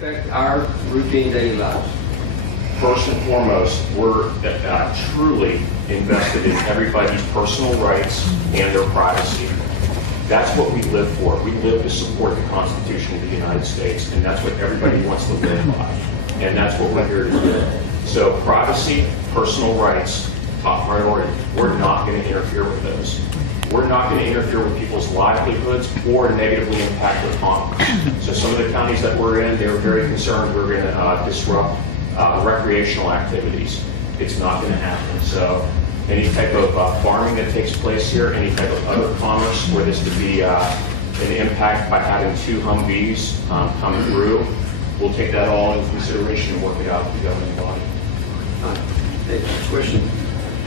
affect our routine daily lives? First and foremost, we're truly invested in everybody's personal rights and their privacy. That's what we live for. We live to support the Constitution of the United States, and that's what everybody wants to live by. And that's what we're here to do. So privacy, personal rights, top priority. We're not going to interfere with those. We're not going to interfere with people's livelihoods or negatively impact their commerce. So some of the counties that we're in, they were very concerned we're going to disrupt recreational activities. It's not going to happen. So any type of farming that takes place here, any type of other commerce where this could be an impact by having 2 Humvees come through, we'll take that all into consideration and work it out with the governing body. Next question.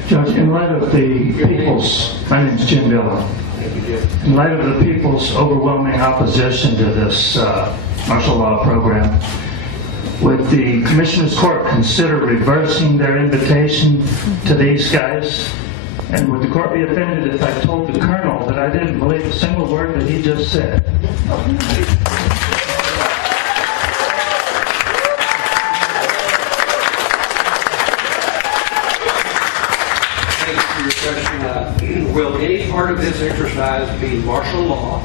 Judge, in light of the people's, my name is Jim Dillon. Thank you, Jim. In light of the people's overwhelming opposition to this martial law program, would the Commissioner's Court consider reversing their invitation to these guys? And would the court be offended if I told the Colonel that I didn't believe a single word that he just said? Thank you for your question. Will any part of this exercise be martial law?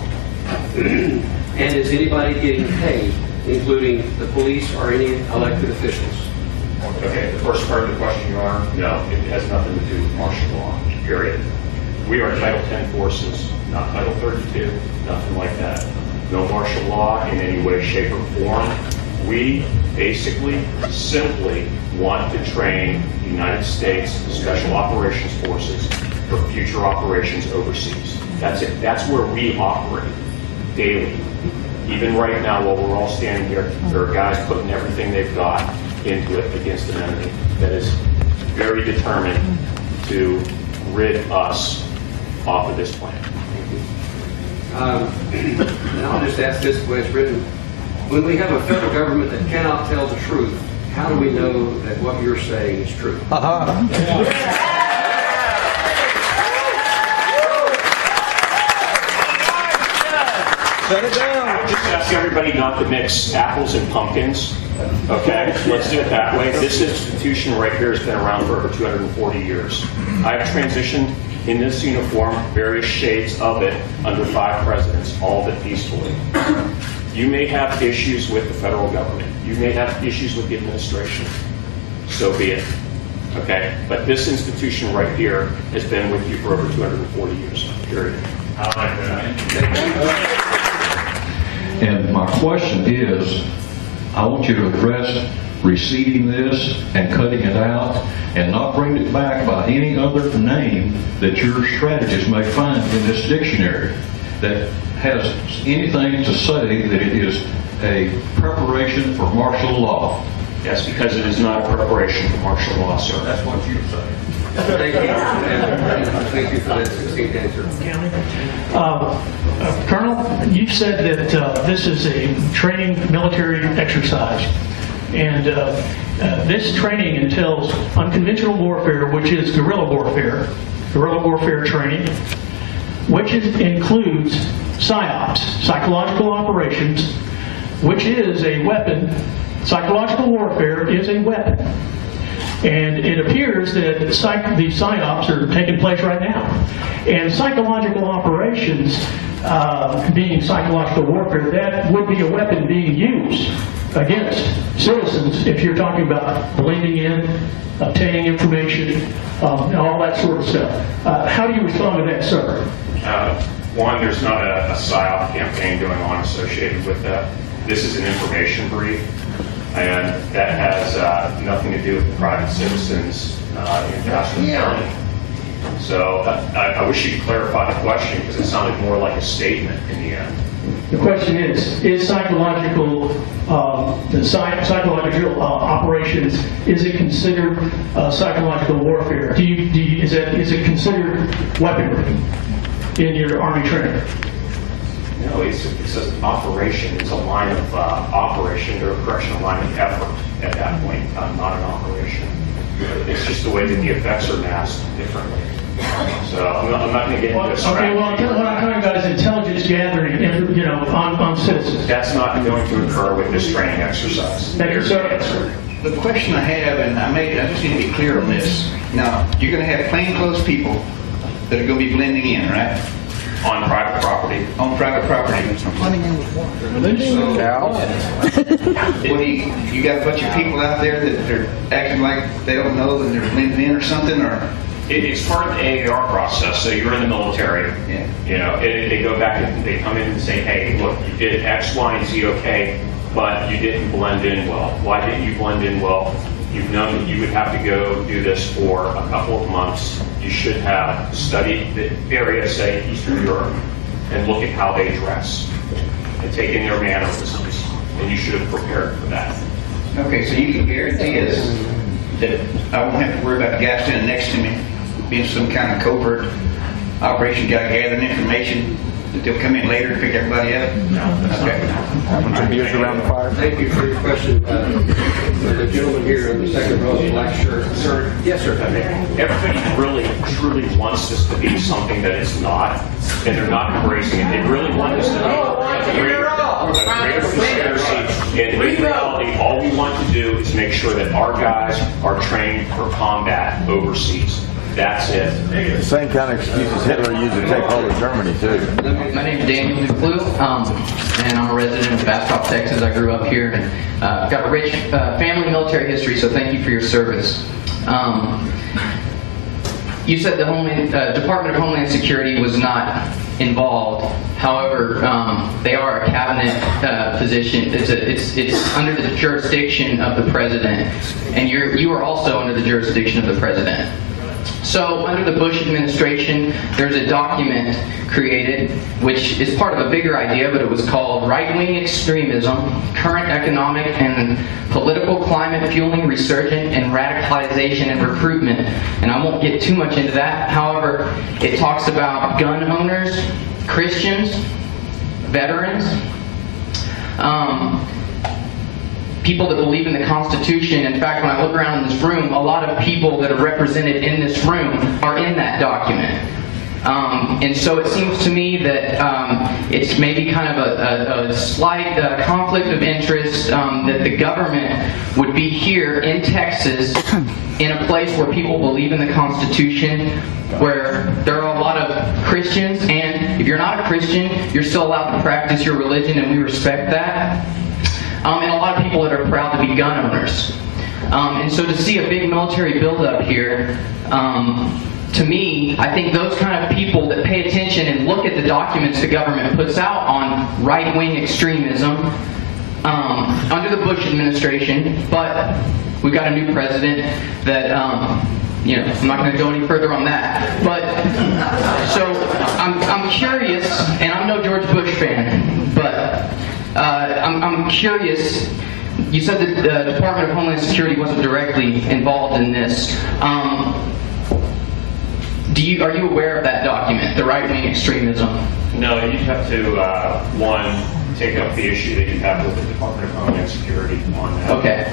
And is anybody getting paid, including the police or any elected officials? Okay, the first part of the question, Your Honor, no, it has nothing to do with martial law, period. We are Title 10 forces, not Title 32, nothing like that. No martial law in any way, shape, or form. We basically simply want to train the United States Special Operations Forces for future operations overseas. That's it. That's where we operate daily. Even right now, while we're all standing here, there are guys putting everything they've got into it against an enemy that is very determined to rid us off of this planet. And I'll just ask this the way it's written. When we have a federal government that cannot tell the truth, how do we know that what you're saying is true? Shut it down. Just ask everybody not to mix apples and pumpkins. Okay, let's do it that way. This institution right here has been around for over 240 years. I've transitioned in this uniform, various shades of it, under 5 presidents, all of it peacefully. You may have issues with the federal government. You may have issues with the administration. So be it. Okay? But this institution right here has been with you for over 240 years. Period. I like that. And my question is, I want you to address receiving this and cutting it out and not bring it back by any other name that your strategist may find in this dictionary that has anything to say that it is a preparation for martial law. Yes, because it is not a preparation for martial law, sir. That's what you say. Thank you. Thank you for that succinct answer. Colonel, you said that this is a training military exercise, and this training entails unconventional warfare, which is guerrilla warfare training, which includes PSYOPs, psychological operations, which is a weapon. Psychological warfare is a weapon. And it appears that the PSYOPs are taking place right now. And psychological operations, being psychological warfare, that would be a weapon being used against citizens if you're talking about believing in, obtaining information, and all that sort of stuff. How do you respond to that, sir? One, there's not a PSYOP campaign going on associated with that. This is an information brief. And that has nothing to do with the private citizens in Johnson County. So I wish you could clarify the question because it sounded more like a statement in the end. The question is psychological, psychological operations, is it considered psychological warfare? Is it considered weaponry in your Army training? No, it's an operation. It's a line of operation, or correction, a line of effort at that point in time, not an operation. It's just the way that the effects are masked differently. So I'm not going to get into a Okay, well, what I'm talking about is intelligence gathering, on citizens. That's not going to occur with this training exercise. Thank you, There's sir. the answer. The question I have, and I just need to be clear on this. Now, you're going to have plainclothes people that are going to be blending in, right? On private property. On private property. What do you got a bunch of people out there that are acting like they don't know that they're blending in or something, or? It's part of the AAR process. So you're in the military. Yeah. They go back and they come in and say, hey, look, you did X, Y, and Z okay, but you didn't blend in well. Why didn't you blend in well? You've known that you would have to go do this for a couple of months. You should have studied the area, say Eastern Europe, and look at how they dress and take in their mannerisms. And you should have prepared for that. Okay, so you can guarantee us that I won't have to worry about the guy standing next to me being some kind of covert operation guy gathering information that they'll come in later to pick everybody up? No, that's Okay. not. Beers around the fire. Thank you for your question. The gentleman here in the second row, the black shirt. Sir, yes, sir. Everybody really, truly wants this to be something that it's not, and they're not embracing it. They really want this to be a greater conspiracy. And in reality, all we want to do is make sure that our guys are trained for combat overseas. That's it. The same kind of excuses Hitler used to take hold of Germany, too. My name is Daniel Duclue, and I'm a resident of Bastrop, Texas. I grew up here and got a rich family military history, so thank you for your service. You said the Department of Homeland Security was not involved. However, they are a cabinet position. It's under the jurisdiction of the president, and you are also under the jurisdiction of the president. So under the Bush administration, there's a document created, which is part of a bigger idea, but it was called Right-Wing Extremism, Current Economic and Political Climate Fueling Resurgent and Radicalization and Recruitment. And I won't get too much into that. However, it talks about gun owners, Christians, veterans, people that believe in the Constitution. In fact, when I look around in this room, a lot of people that are represented in this room are in that document. And so it seems to me that it's maybe kind of a slight conflict of interest that the government would be here in Texas in a place where people believe in the Constitution, where there are a lot of Christians, and if you're not a Christian, you're still allowed to practice your religion, and we respect that. And a lot of people that are proud to be gun owners. And so to see a big military buildup here, to me, I think those kind of people that pay attention and look at the documents the government puts out on right-wing extremism under the Bush administration, but we've got a new president that, I'm not going to go any further on that. But so I'm curious, and I'm no George Bush fan, but I'm curious. You said that the Department of Homeland Security wasn't directly involved in this. Are you aware of that document, the right-wing extremism? No, you have to, one, take up the issue that you have with the Department of Homeland Security on that. Okay.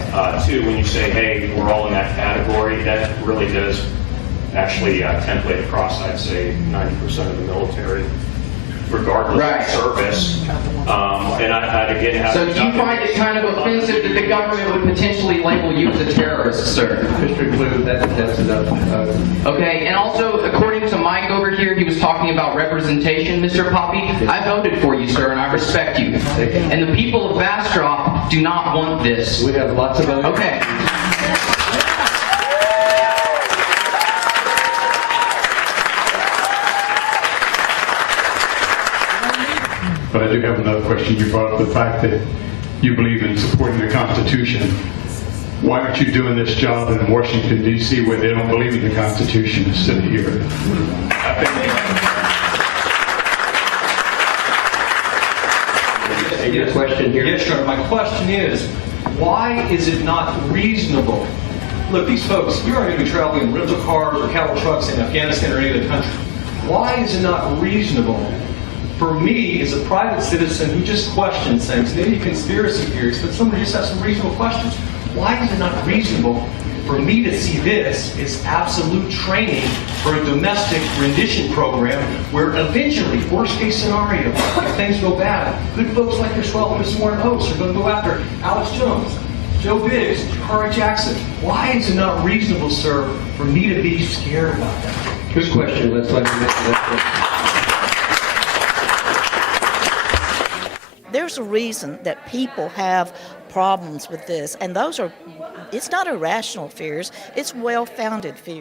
Two, when you say, hey, we're all in that category, that really does actually template across, I'd say, 90% of the military, regardless of service. And I'd again have So do you find it kind of offensive that the government would potentially label you as a terrorist, sir? Mr. Clue, that's enough. Okay, and also, according to Mike over here, he was talking about representation, Mr. Poppy. I voted for you, sir, and I respect you. And the people of Bastrop do not want this. We have lots of other... Okay. But I do have another question. You brought up the fact that you believe in supporting the Constitution. Why aren't you doing this job in Washington, D.C., where they don't believe in the Constitution instead of here? Your question here. Yes, sir. My question is, why is it not reasonable? Look, these folks, you're not going to be traveling in rental cars or cattle trucks in Afghanistan or any other country. Why is it not reasonable for me, as a private citizen who just questions things, maybe conspiracy theories, but somebody just has some reasonable questions, why is it not reasonable for me to see this as absolute training for a domestic rendition program where eventually, worst case scenario, if things go bad, good folks like yourself and Ms. Warren Oates are going to go after Alex Jones, Joe Biggs, Jakara Jackson. Why is it not reasonable, sir, for me to be scared about that? Good question. Let's let him answer that question. There's a reason that people have problems with this, and it's not irrational fears, it's well-founded fears.